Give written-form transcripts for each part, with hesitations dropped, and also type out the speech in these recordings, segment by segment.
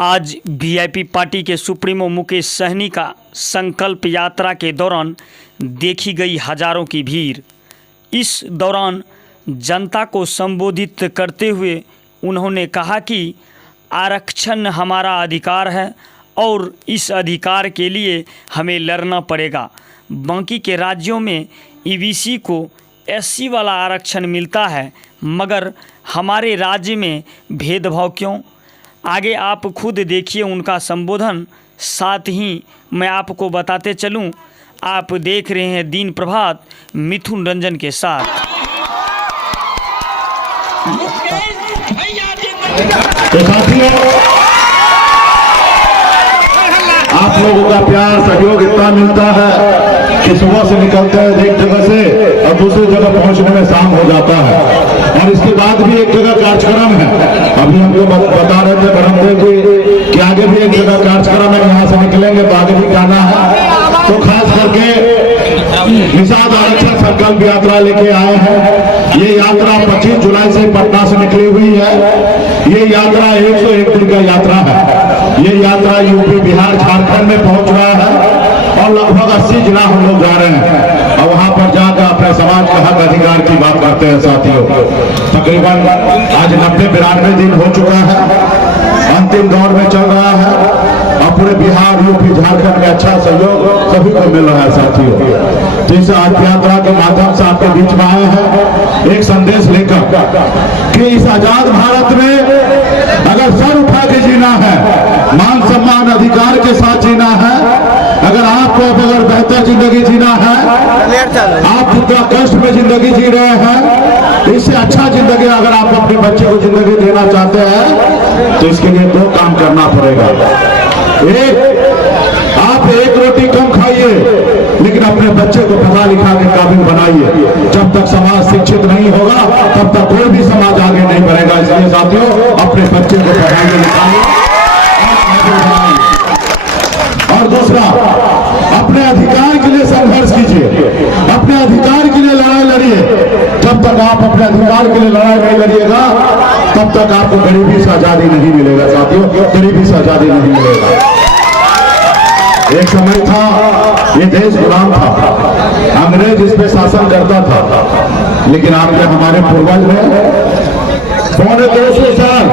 आज VIP party के supremo Mukesh Sahni का संकल्प यात्रा के दौरान देखी गई हजारों की भीड़। इस दौरान जनता को संबोधित करते हुए उन्होंने कहा कि आरक्षण हमारा अधिकार है और इस अधिकार के लिए हमें लड़ना पड़ेगा। बाकी के राज्यों में ईबीसी को एससी वाला आरक्षण मिलता है, मगर हमारे राज्य में भेदभाव क्यों? आगे आप खुद देखिए उनका संबोधन। साथ ही मैं आपको बताते चलूं, आप देख रहे हैं दिन प्रभात मिथुन रंजन के साथ। तो साथियों, आप लोगों का प्यार सहयोग इतना मिलता है कि सुबह से निकलते हैं एक जगह से और दूसरी जगह पहुंचने में शाम हो जाता है। और इसके बाद भी एक जगह कार्यक्रम है। अभी हमको बता रहे थे ब्रह्मदेव जी कि आगे भी एक जगह कार्यक्रम है, यहाँ से निकलेंगे तो आगे भी जाना है। तो खास करके निषाद आरक्षण संकल्प यात्रा लेके आए हैं। ये यात्रा 25 जुलाई से पटना से निकली हुई है। ये यात्रा 101 दिन का यात्रा है। ये यात्रा यूपी, बिहार, झारखंड में पहुंच रहा है और लगभग 80 जिला हम लोग जा रहे हैं और वहां पर जाकर अपने समाज के हक अधिकार की बात करते हैं। साथियों, तकरीबन आज 90-92 दिन हो चुका है, अंतिम दौर में चल रहा है और पूरे बिहार, यूपी, झारखंड में अच्छा सहयोग सभी को मिल रहा है। साथियों, तो इस यात्रा के माध्यम से आपके बीच में आए हैं एक संदेश लेकर कि इस आजाद भारत में अगर सर उठा के जीना है, मान सम्मान अधिकार के साथ जीना है, अगर आपको अगर बेहतर जिंदगी जीना है, आप जितना कष्ट में जिंदगी जी रहे हैं, इससे अच्छा जिंदगी अगर आप अपने बच्चे को जिंदगी देना चाहते हैं तो इसके लिए 2 काम करना पड़ेगा। एक, आप एक रोटी कम खाइए लेकिन अपने बच्चे को पढ़ा लिखा के काबिल बनाइए। जब तक समाज शिक्षित नहीं होगा तब तक कोई भी समाज आगे नहीं बढ़ेगा। इसलिए साथियों, अपने बच्चे को पढ़ाइए लिखाइए। और दूसरा, अपने अधिकार के लिए संघर्ष कीजिए, अपने अधिकार के लिए लड़ाई लड़िए। जब तक आप अपने अधिकार के लिए लड़ाई नहीं लड़िएगा तब तक आपको गरीबी से आजादी नहीं मिलेगा। साथियों, गरीबी से आजादी नहीं मिलेगा। एक समय था ये देश गुलाम था, अंग्रेज इस पे शासन करता था, लेकिन आपने हमारे पूर्वज ने 250 साल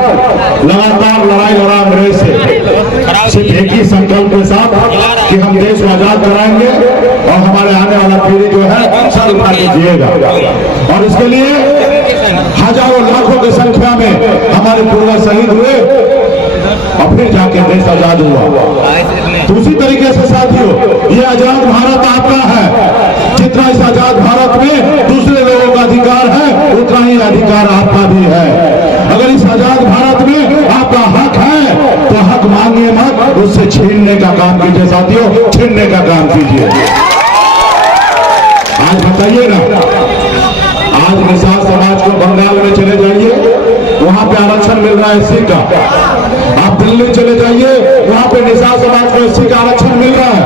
लगातार लड़ाई लड़ा अंग्रेज से, सिर्फ एक ही संकल्प के साथ कि हम देश को आजाद कराएंगे और हमारे आने वाला पीढ़ी जो है सर उठा के जिएगा। और इसके लिए हजारों लाखों की संख्या में हमारे पूर्वज शहीद हुए और फिर जाके देश आजाद हुआ। तो उसी तरीके से साथियों, ये आजाद भारत आपका है। जितना इस आजाद भारत में दूसरे लोगों का अधिकार है, उतना ही अधिकार आपका भी है। अगर इस आजाद भारत में आपका हक है तो हक मांगिए मत, उससे छीनने का काम कीजिए। साथियों, छीनने का काम कीजिए। आज बताइए ना, आज निषाद समाज को बंगाल में चले जाइए, वहां पे आरक्षण मिल रहा है एससी का। आप दिल्ली चले जाइए, वहां पे निषाद समाज को एससी का आरक्षण मिल रहा है,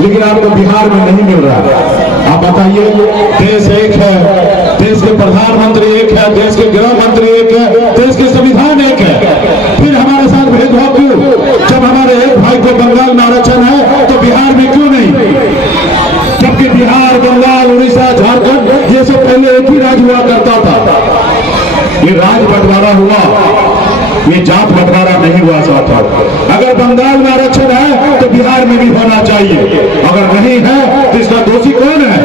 लेकिन आपको बिहार में नहीं मिल रहा है। आप बताइए, देश एक है, देश के प्रधानमंत्री एक है, देश के गृह मंत्री एक है, देश के संविधान एक है, फिर हमारे साथ भेदभाव क्यों? जब हमारे एक भाई को बंगाल में आरक्षण है तो बिहार में क्यों नहीं? जबकि बिहार, बंगाल, उड़ीसा, झारखंड ये सब पहले एक ही राज्य हुआ करता था। ये राज बंटवारा हुआ, ये जात बंटवारा नहीं हुआ। साथ अगर बंगाल में आरक्षण है तो बिहार में भी होना चाहिए, अगर नहीं है तो इसका दोषी कौन है?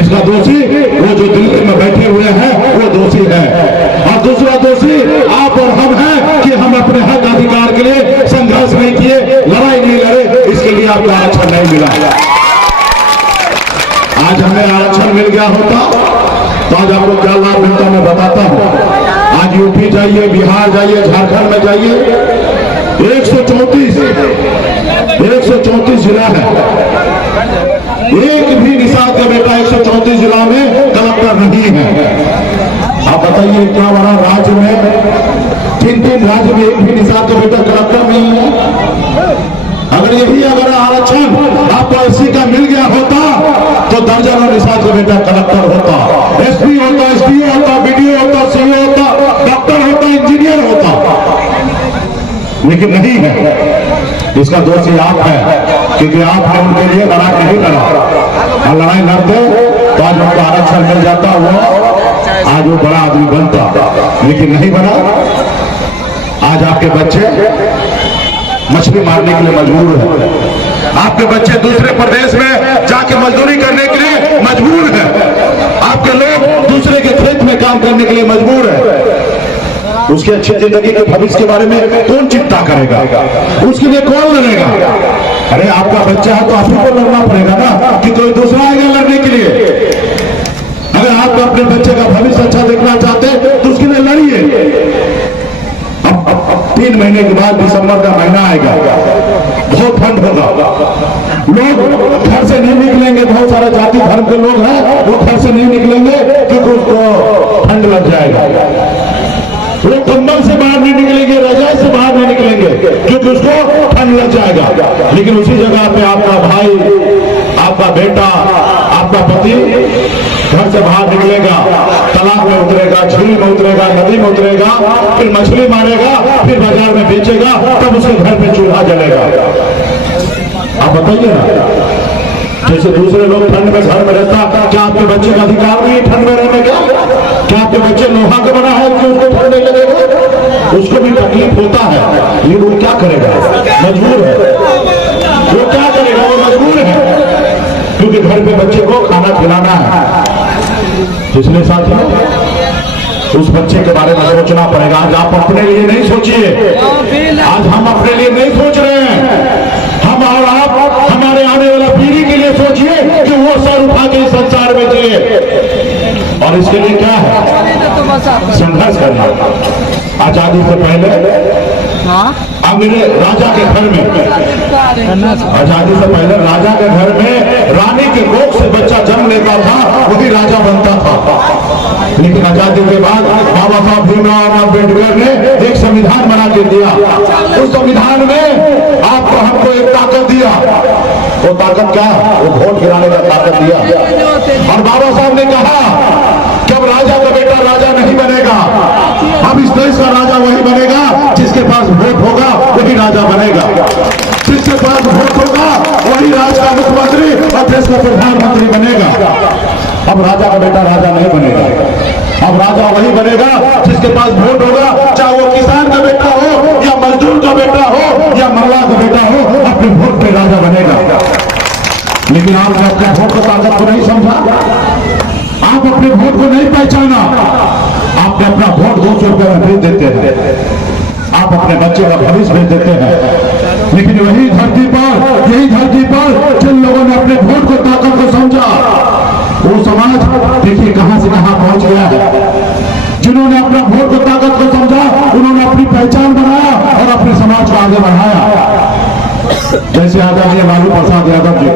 इसका दोषी वो जो दिल्ली में बैठे हुए हैं, वो दोषी है। और दूसरा दोषी आप और हम हैं कि हम अपने हक अधिकार के लिए संघर्ष नहीं किए, लड़ाई नहीं लड़े, इसके लिए आपको आरक्षण नहीं मिला। आज हमें आरक्षण मिल गया होता तो आज आपको क्या लाभ मिलता मैं बताता हूं। आज यूपी जाइए, बिहार जाइए, झारखंड में जाइए, 134 जिला है। एक भी निषाद का बेटा 134 जिला में कलेक्टर नहीं है। आप बताइए, इतना बड़ा राज्य में 3 राज्य में एक भी निषाद का बेटा कलेक्टर नहीं है। अगर आरक्षण आपको एससी का मिल गया होता तो दर्जनों निषाद का बेटा कलेक्टर होता, एसपी होता, एसडीओ होता, बीडीओ होता, सीओ होता, डॉक्टर होता, इंजीनियर होता। लेकिन नहीं है। इसका दोष ये आप है, क्योंकि आपने उनके लिए लड़ाई नहीं लड़ा, और लड़ाई लड़ते तो आज उनको आरक्षण मिल जाता, वो आज वो बड़ा आदमी बनता, लेकिन नहीं बना। आज आपके बच्चे मछली मारने के लिए मजबूर है, आपके बच्चे दूसरे प्रदेश में जाके मजदूरी करने के लिए मजबूर है, आपके लोग दूसरे के खेत में काम करने के लिए मजबूर है। उसकी अच्छी जिंदगी के भविष्य के बारे में कौन चिंता करेगा, उसके लिए कौन लड़ेगा? अरे आपका बच्चा है तो आप ही को लड़ना पड़ेगा ना, कि कोई दूसरा आएगा लड़ने के लिए? अगर आप अपने बच्चे का भविष्य अच्छा देखना चाहते हैं तो उसके लिए लड़िए। अब 3 महीने के बाद दिसंबर का महीना आएगा, बहुत ठंड होगा, लोग घर से नहीं निकलेंगे। बहुत सारे जाति धर्म के लोग हैं, वो घर से नहीं निकलेंगे क्योंकि उसको ठंड लग जाएगा। वो कंबल से बाहर नहीं निकलेंगे, रजाई से बाहर नहीं निकलेंगे क्योंकि उसको ठंड लग जाएगा। लेकिन उसी जगह पे आपका भाई, आपका बेटा, आपका पति घर से बाहर निकलेगा, तालाब में उतरेगा, झील में उतरेगा, नदी में उतरेगा, फिर मछली मारेगा, फिर बाजार में बेचेगा, तब उसके घर पे चूल्हा जलेगा। आप बताइए ना, जैसे दूसरे लोग ठंड में घर में रहता, क्या आपके बच्चे का अधिकार नहीं है ठंड में रहने का? क्या आपके बच्चे लोहा का बना है कि उसको ठंड नहीं लगेगा? उसको भी तकलीफ होता है, लेकिन वो क्या करेगा? मजबूर है। वो क्या करेगा? वो मजबूर है, क्योंकि घर पे बच्चे को खाना खिलाना है। इसलिए साथियों, उस बच्चे के बारे में सोचना पड़ेगा। आज आप अपने लिए नहीं सोचिए, आज हम अपने लिए नहीं सोच रहे हैं, हम और आप हमारे आने वाला पीढ़ी के लिए सोचिए कि वो सर उठा के इस संसार में जिए। और इसके लिए क्या है? संघर्ष करना। आजादी से पहले अंग्रेज राजा के घर में, आजादी से पहले राजा के घर में रानी के कोख से बच्चा जन्म लेता था, वही राजा बनता था। लेकिन आजादी के बाद बाबा साहब भीमराव अम्बेडकर ने एक संविधान बना के दिया। उस संविधान में आपको हमको एक ताकत दिया। वो ताकत क्या? वो वोट गिराने का ताकत दिया। और बाबा साहब ने कहा कि अब राजा का बेटा राजा नहीं बनेगा, अब इस देश का राजा वही बनेगा जिसके पास वोट होगा, वही राजा बनेगा। जिसके पास वोट होगा वही राज्य का मुख्यमंत्री और देश का प्रधानमंत्री बनेगा। अब राजा का बेटा राजा नहीं बनेगा, अब राजा वही बनेगा जिसके पास वोट होगा, चाहे वो किसान का बेटा हो या मजदूर का बेटा हो या महिला का बेटा हो, अपने वोट पे राजा बनेगा। लेकिन आपने अपने वोट की ताकत को नहीं समझा, आप अपने वोट को नहीं पहचाना, आपने अपना वोट 200 रुपये में भेज देते हैं, आप अपने बच्चे का भविष्य भेज देते हैं। लेकिन वही धरती पर, यही धरती पर जिन लोगों ने अपने वोट को ताकत को समझा, वो समाज देखिए कहां से कहां पहुंच गया है। जिन्होंने अपना वोट को ताकत को समझा, उन्होंने अपनी पहचान बनाया और अपने समाज को आगे बढ़ाया। जैसे आदरणीय लालू प्रसाद यादव जी,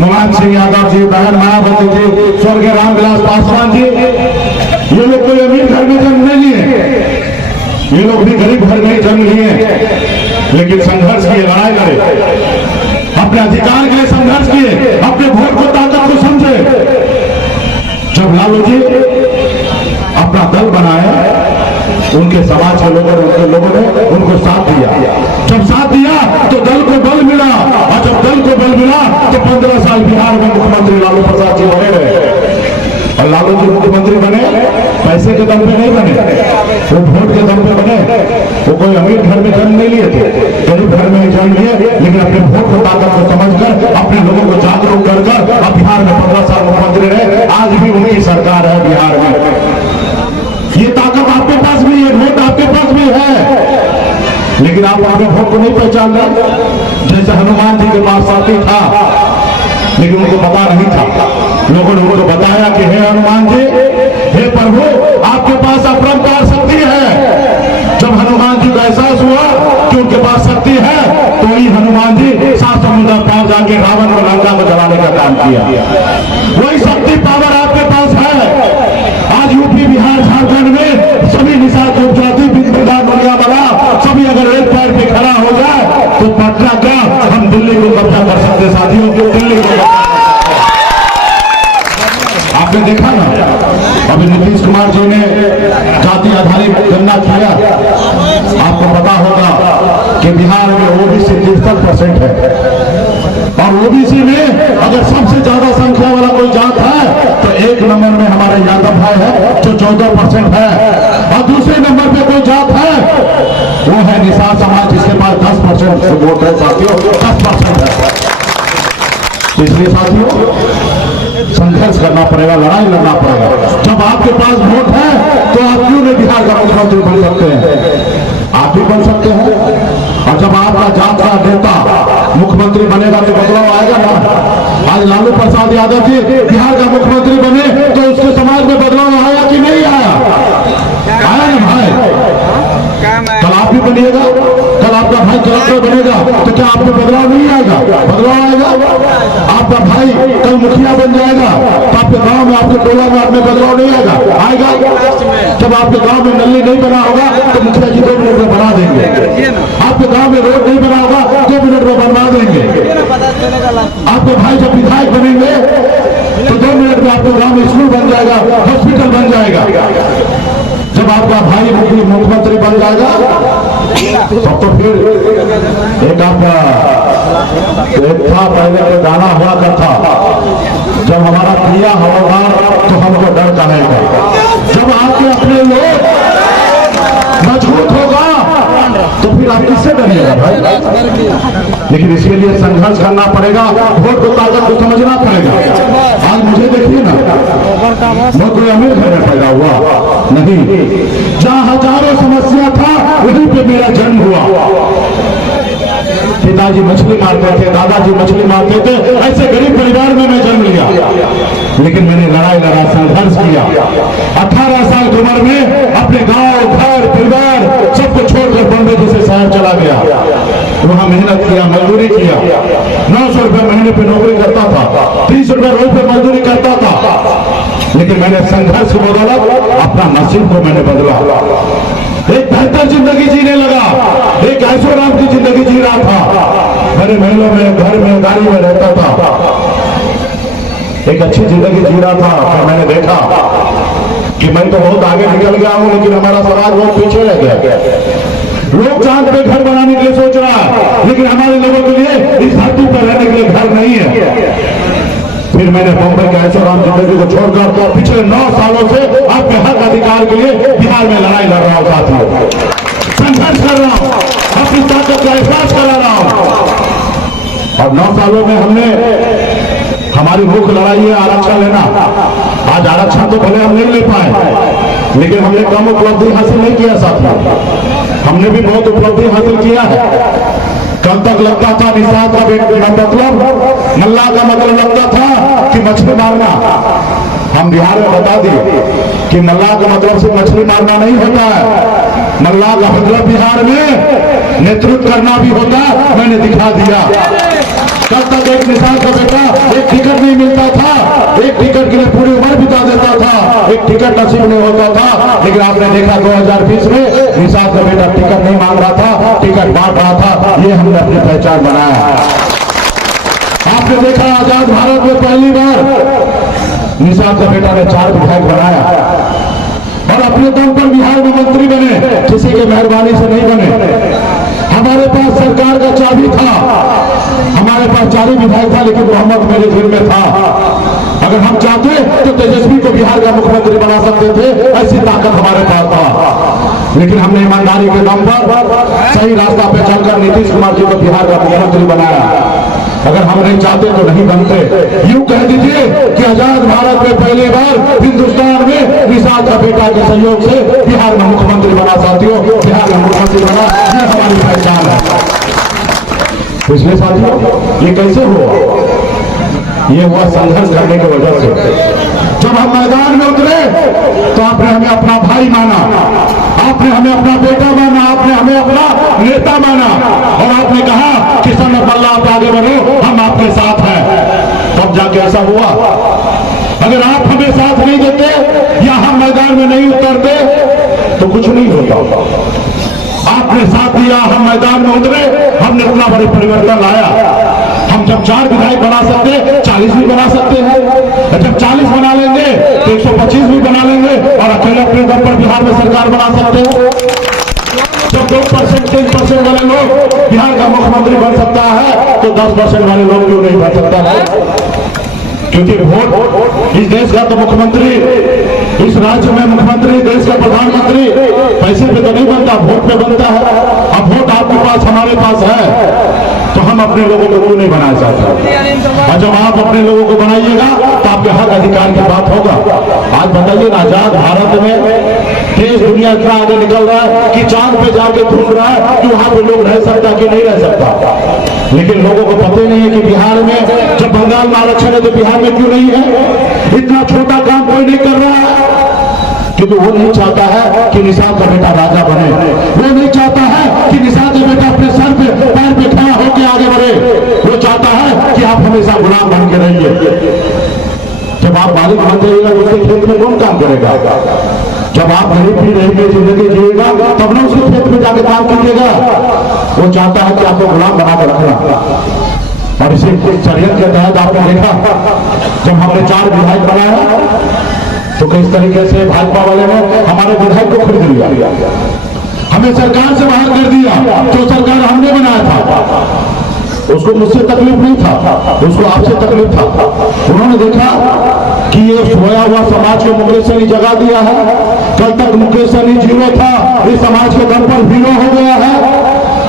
मुलायम सिंह यादव जी, बहन मायावती जी, स्वर्गीय रामविलास पासवान जी, ये लोग कोई अमीर घर में जन्म नहीं लिए, ये लोग भी गरीब घर में ही जन्म लिए, लेकिन संघर्ष किए, लड़ाई लड़े, अपने अधिकार के लिए संघर्ष किए, अपने वोट को ताकत को समझे। जब लालू जी अपना दल बनाए, उनके समाज के लोगों ने उनको साथ दिया। जब साथ दिया तो दल को बल मिला, और जब दल को बल मिला तो 15 साल बिहार में मुख्यमंत्री लालू प्रसाद जी बने रहे। और लालू जी मुख्यमंत्री बने पैसे के दम पे नहीं बने, वो वोट के दम पे बने। वो कोई अमीर घर में जन्म नहीं लिए थे, गरीब घर में जन्म लिए, लेकिन अपने वोट को ताकत को समझकर अपने लोगों को जागरूक कर अब बिहार में 15 साल मुख्यमंत्री रहे। आज भी उनकी सरकार है बिहार में। ये ताकत आपके पास भी है, वोट आपके पास भी है, लेकिन आप अपने वोट को नहीं पहचान रहे। जैसे हनुमान जी के पास साथी था, लेकिन उनको पता नहीं था। लोगों ने उनको बताया कि हे हनुमान जी, हे प्रभु, आपके पास अपरंपार शक्ति है। जब हनुमान जी को एहसास हुआ कि उनके पास शक्ति है, तो ही हनुमान जी 7 समुद्र पार जाके रावण को लंका को जलाने का काम किया। वही शक्ति पावर आपके पास है। आज यूपी, बिहार, झारखंड में सभी निषाद उपजाति दुनिया बना, सभी अगर एक पैर पे खड़ा हो जाए तो पटना का हम दिल्ली को कब्जा कर सकते। साथियों को दिल्ली को आपने देखा ना, अभी नीतीश कुमार जी ने जाति आधारित गणना किया, आपको पता होगा बिहार में ओबीसी 63% है। और ओबीसी में अगर सबसे ज्यादा संख्या वाला कोई जात है तो 1 नंबर में हमारा यादव भाई है जो 14% है, और दूसरे नंबर पे कोई जात है वो है निषाद समाज जिसके पास 10% वोट है साथियों, 10% है। इसलिए साथियों संघर्ष करना पड़ेगा, लड़ाई लड़ना पड़ेगा। जब आपके पास वोट है तो आप क्यों नहीं बिहार का मुख्यमंत्री बन सकते हैं? आप भी बन सकते हैं। और जब आपका जात का नेता मुख्यमंत्री बनेगा तो बदलाव आएगा ना। आज लालू प्रसाद यादव जी बिहार का मुख्यमंत्री बने तो उसके समाज में बदलाव आया कि नहीं आया? आया ना भाई? कल आप भी बनिएगा, कल आपका भाई कलेक्टर बनेगा तो क्या आप में बदलाव नहीं आएगा? बदलाव आएगा। आपका भाई कल मुखिया बन जाएगा तो आपके गांव में, आपके टोला में आप में बदलाव नहीं आएगा? आएगा। जब आपके गांव में नली नहीं बना होगा तो मुखिया जी 2 मिनट में बना देंगे। आपके गांव में रोड नहीं बना होगा 2 मिनट में बनवा देंगे। आपके भाई जब विधायक बनेंगे तो 2 मिनट में आपके गांव में स्कूल बन जाएगा, हॉस्पिटल बन जाएगा। जब आपका भाई मुख्यमंत्री बन जाएगा तब तो फिर एक आपका था पहले के गाना हुआ करता, जब हमारा प्रिया हवलदार तो हमको डर कहेगा। जब आपके अपने लोग मजबूत होगा तो फिर आप किससे डरिएगा भाई? लेकिन इसके लिए संघर्ष करना पड़ेगा, वोट को ताकत को समझना पड़ेगा। आज मुझे देखिए ना, मैं कोई अमीर घर में पैदा हुआ नहीं, जहाँ हजारों समस्या था वहीं पे मेरा जन्म हुआ। पिताजी मछली मारते थे, दादाजी मछली मारते थे, ऐसे गरीब परिवार में मैं जन्म लिया। लेकिन मैंने लड़ाई लड़ा, संघर्ष किया। 18 साल की उम्र में अपने गांव, घर, परिवार सबको छोड़कर बॉम्बे जैसे शहर चला गया। वहां मेहनत किया, मजदूरी किया। 900 रुपए महीने पे नौकरी करता था, 30 रुपए रोज पे मजदूरी करता था। लेकिन मैंने संघर्ष की बदौलत अपना नसीब को मैंने बदला, एक बेहतर जिंदगी जीने लगा, एक ऐशोआराम की जिंदगी जी रहा था। बड़े महलों में, घर में, गाड़ी में रहता था, एक अच्छी जिंदगी जी रहा था। फिर मैंने देखा कि मैं तो बहुत आगे निकल गया हूं, लेकिन हमारा समाज बहुत पीछे रह गया। लोग चांद पे घर बनाने के लिए सोच रहा है, लेकिन हमारे लोगों के लिए इस धरती पर रहने के लिए घर नहीं है। फिर मैंने बॉम्बे के ऐशोआराम जिंदगी को छोड़कर पिछले 9 सालों से आपके हक अधिकार के लिए बिहार में लड़ाई लड़ रहा हूं साथियों, संघर्ष कर रहा हूं, अपनी ताकत का एहसास करा रहा हूं। और 9 सालों में हमने, हमारी मुख्य लड़ाई है आरक्षण लेना। आज आरक्षण तो भले हम नहीं ले पाए, लेकिन हमने कम उपलब्धि हासिल नहीं किया साथियों, हमने भी बहुत उपलब्धि हासिल किया है। कल तक लगता था निषाद का मतलब, मल्ला का मतलब लगता था कि मछली मारना। हम बिहार में बता दिए कि मल्ला का मतलब सिर्फ मछली मारना नहीं होता है, मल्ला का मतलब बिहार में नेतृत्व करना भी होता है। मैंने दिखा दिया। कल तक एक निषाद का बेटा एक टिकट नहीं मिलता था, एक टिकट के लिए पूरी उम्र बिता देता था, एक टिकट नसीब नहीं होता था। लेकिन आपने देखा 2020 में निषाद का बेटा टिकट नहीं मांग रहा था, टिकट बांट रहा था। ये हमने अपनी पहचान बनाया। आपने देखा आजाद भारत में पहली बार निषाद का बेटा ने 4 विधायक बनाया और अपने दम पर बिहार में मंत्री बने, किसी की मेहरबानी से नहीं बने। हमारे पास सरकार का चाबी था, हमारे पास 4 विधायक था, लेकिन मोहम्मद मेरे दिल में था। अगर हम चाहते तो तेजस्वी को बिहार का मुख्यमंत्री बना सकते थे, ऐसी ताकत हमारे पास था। लेकिन हमने ईमानदारी के दम पर सही रास्ता पे चलकर नीतीश कुमार जी को बिहार का मुख्यमंत्री बनाया। अगर हम नहीं चाहते तो नहीं बनते। यूं कह दीजिए कि आजाद भारत में पहली बार हिंदुस्तान में निषाद का बेटा के सहयोग से बिहार में मुख्यमंत्री बना साथियों, बिहार में मुख्यमंत्री बना, ये हमारी पहचान है। इसलिए साथियों ये कैसे हुआ? ये हुआ संघर्ष करने की वजह से। जब हम मैदान में उतरे तो आपने हमें अपना भाई माना, आपने हमें अपना बेटा माना, आपने हमें अपना नेता माना और आपने कहा कि सन मल्ला आप आगे बढ़ो, हम आपके साथ हैं। तब जाके ऐसा हुआ। अगर आप हमें साथ नहीं देते या हम मैदान में नहीं उतरते तो कुछ नहीं होता। आपने साथ दिया, हम मैदान में उतरे, हमने इतना बड़ी परिवर्तन लाया। हम जब 4 विधायक बना सकते, 40 भी बना सकते हैं। जब 40 बना लेंगे तो 125 भी बना लेंगे और अकेले अपने दम पर बिहार में सरकार बना सकते हैं। जब 2% 3% वाले लोग बिहार का मुख्यमंत्री बन सकता है तो 10% वाले लोग क्यों नहीं बन सकता है? क्योंकि वोट इस देश का तो मुख्यमंत्री, इस राज्य में मुख्यमंत्री, देश का प्रधानमंत्री पैसे पे तो नहीं बनता, वोट पे बनता है। अब वोट आपके पास, हमारे पास है, तो हम अपने लोगों को क्यों नहीं बनाना चाहते? और जब आप अपने लोगों को बनाइएगा तो आपके हक अधिकार की बात होगा। आज बताइए ना, आजाद भारत में देश दुनिया इतना आगे निकल रहा है कि चांद पे जाके ढूंढ रहा है कि वहां पे लोग रह सकता कि नहीं रह सकता। लेकिन लोगों को पता नहीं है कि बिहार में जब बंगाल में आरक्षण है तो बिहार में क्यों नहीं है? इतना छोटा काम कोई नहीं कर रहा है, क्योंकि वो नहीं चाहता है कि निषाद का बेटा राजा बने। वो नहीं चाहता है कि निषाद का बेटा अपने सर पे पैर पे खड़ा होकर आगे बढ़े। वो चाहता है कि आप हमेशा गुलाम बन के रहिए। जब आप मालिक बन जाइएगा तो उसके खेत में कौन काम करेगा? जब आप गरीब भी रहेंगे, जिंदगी जिएगा, तब ना उसके खेत में जाके काम कीजिएगा। वो चाहता है कि आपको गुलाम बना कर रखना। और इसी षड्यंत्र के तहत आपने देखा, जब हमने 4 विधायक बनाया तो किस तरीके से भाजपा वाले ने हमारे विधायक को खरीद लिया, हमें सरकार से बाहर कर दिया। जो सरकार हमने बनाया था उसको मुझसे तकलीफ नहीं था, उसको आपसे तकलीफ था। उन्होंने देखा कि ये सोया हुआ समाज को मुकेश सहनी जगा दिया है। कल तक मुकेश सहनी जीरो था, इस समाज के दम पर हीरो हो गया है।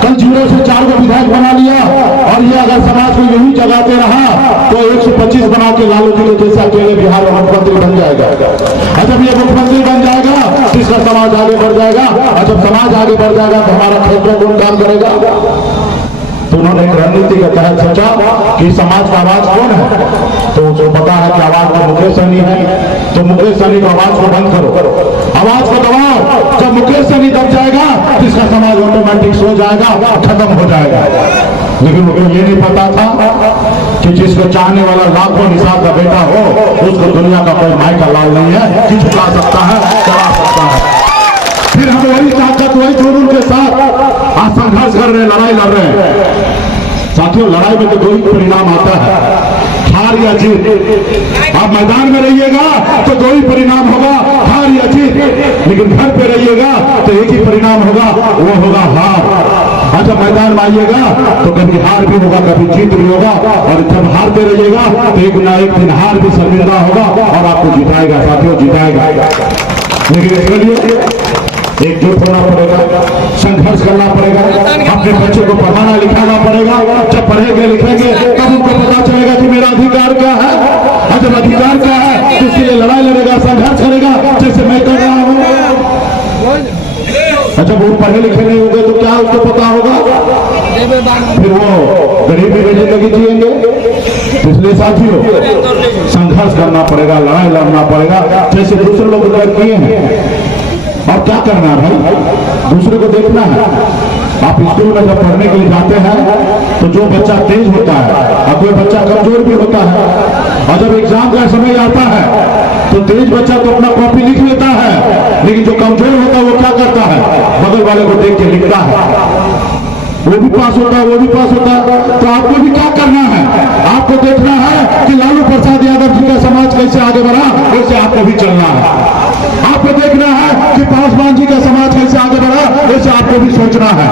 कल जीरो से 4 को विधायक बना लिया, और ये अगर समाज को यही जगाते रहा तो 125 बना के लालू जी के जैसा अकेले बिहार में मुख्यमंत्री बन जाएगा। और जब ये मुख्यमंत्री बन जाएगा तो इसका समाज आगे बढ़ जाएगा, और जब समाज आगे बढ़ जाएगा तो हमारा खेत में कौन काम करेगा? तो उन्होंने एक रणनीति के तहत सोचा कि समाज का आवाज कौन है, तो उसको पता है कि आवाज तो मुकेश सहनी है, तो मुकेश सहनी को आवाज को बंद करो, आवाज को दबाओ। जब मुकेश सहनी दब जाएगा तो इसका समाज ऑटोमेटिक सो जाएगा, खत्म हो जाएगा। लेकिन उनको ये नहीं पता था कि जिसको चाहने वाला लाखों निषाद का बेटा हो, उसको दुनिया का कोई माई का लाल नहीं है कि झुका सकता है, चला सकता है। फिर हम वही ताकत, वही जुनून के साथ आज संघर्ष कर रहे हैं, लड़ाई लड़ रहे हैं। साथियों, लड़ाई में तो 2 ही परिणाम आता है, हार या जीत। आप मैदान में रहिएगा तो 2 ही परिणाम होगा, हार या जीत। लेकिन घर पे रहिएगा तो एक ही परिणाम होगा, वो होगा हार। और जब मैदान में आइएगा तो कभी हार भी होगा, कभी जीत भी होगा। और जब हारते रहिएगा तो एक ना एक दिन हार भी शर्मिंदा होगा और आपको जिताएगा। साथियों, जिताएगा। लेकिन इसके लिए एकजुट होना पड़ेगा, संघर्ष करना पड़ेगा, अपने बच्चे को पढ़ाना लिखाना पड़ेगा। जब पढ़ेंगे लिखेंगे तब उनको पता चलेगा कि मेरा अधिकार क्या है, और जब अधिकार क्या है तो उसके लिए लड़ाई लड़ेगा, संघर्ष करेगा, जैसे मैं कर रहा हूँ। जब वो पढ़े लिखे नहीं होंगे तो क्या उसको पता होगा? फिर वो गरीबी में जिंदगी जिएंगे। इसलिए साथियों, संघर्ष करना पड़ेगा, लड़ाई लड़ना पड़ेगा, जैसे दूसरे लोग किए हैं। और क्या करना है भाई? दूसरे को देखना है। आप स्कूल में जब पढ़ने के लिए जाते हैं तो जो बच्चा तेज होता है और कोई बच्चा कमजोर भी होता है, और जब एग्जाम का समय आता है तो तेज बच्चा तो अपना कॉपी लिख लेता है, लेकिन जो कमजोर होता है वो क्या करता है? बगल वाले को देख के लिखता है, वो भी पास होता है, वो भी पास होता है। तो आपको भी क्या करना है? आपको देखना है कि लालू प्रसाद यादव जी का समाज कैसे आगे बढ़ा, वैसे आपको भी चलना है। आपको देखना है कि पासवान जी का समाज कैसे आगे बढ़ा, वैसे आपको भी सोचना है।